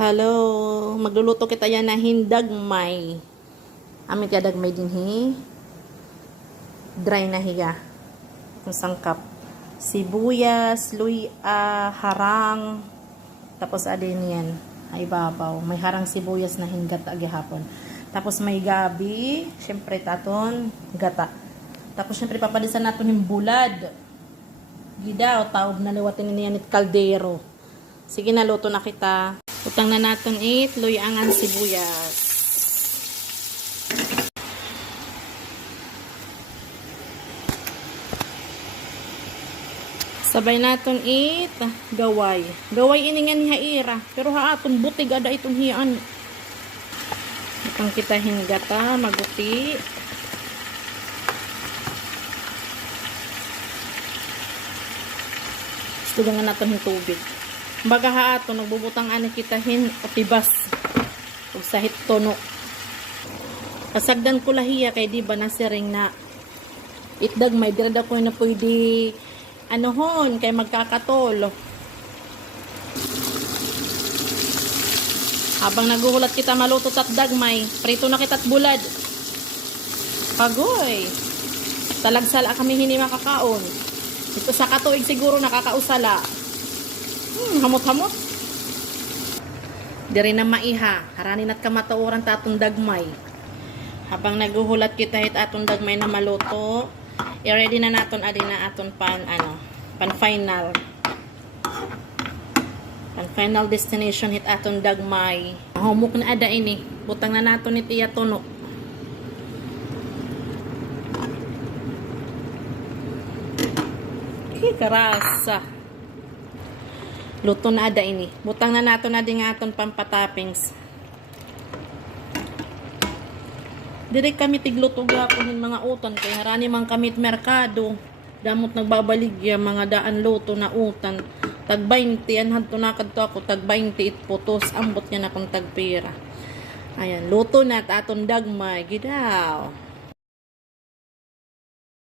Hello, magluluto kita yan na hindagmay. Amit ya dagmay din dry na hiya. Kung sangkap. Sibuyas, luya, harang. Tapos adin yan. Ay babaw. May harang sibuyas na hinggat agihapon. Tapos may gabi. Siyempre taton gata. Tapos siyempre papalisan natin yung bulad. Gida o taob na liwatin niyan it kaldero. Sige na, luto na kita. Utang na natin luyangan sibuyas. Sabay natin gaway. Gaway iningan ni haira. Pero haatong butig ada itong hiyaan. Itong kita hingata, maguti. Sugangan natin yung tubig. Baga haato, nagbubutang ani kitahin o tibas. O sahit tono. Pasagdan ko lahiya kay di ba nasiring na itdag may dirada ko na pwede anohon kay magkakatolo. Habang naguhulat kita maluto at dagmay, prito na kita't bulad. Pagoy. Talagsala kami hindi makakaon. Ito sa katuig siguro nakakausala. Hamot-hamot. Diri na maiha. Haranin at kamatauran ta atong dagmay. Habang naguhulat kita hit atong dagmay na maluto, i-ready na naton adi na aton pan final. Pan final destination hit aton dagmay. Humok na ada ini. Butang na naton it iya tuno. Karasa. Luto na ada ini. Butang na nato na di nga aton pampatappings. Direk kami tigluto gaponin mga utan. Kaya harani mang kamit merkado. Damot nagbabaligya mga daan luto na utan. Tag 20. Yan hadto na kadto ako. Tag 20 itputos. Ambot niya na kung tagpira. Ayan. Luto na aton dagmay. Gidaw.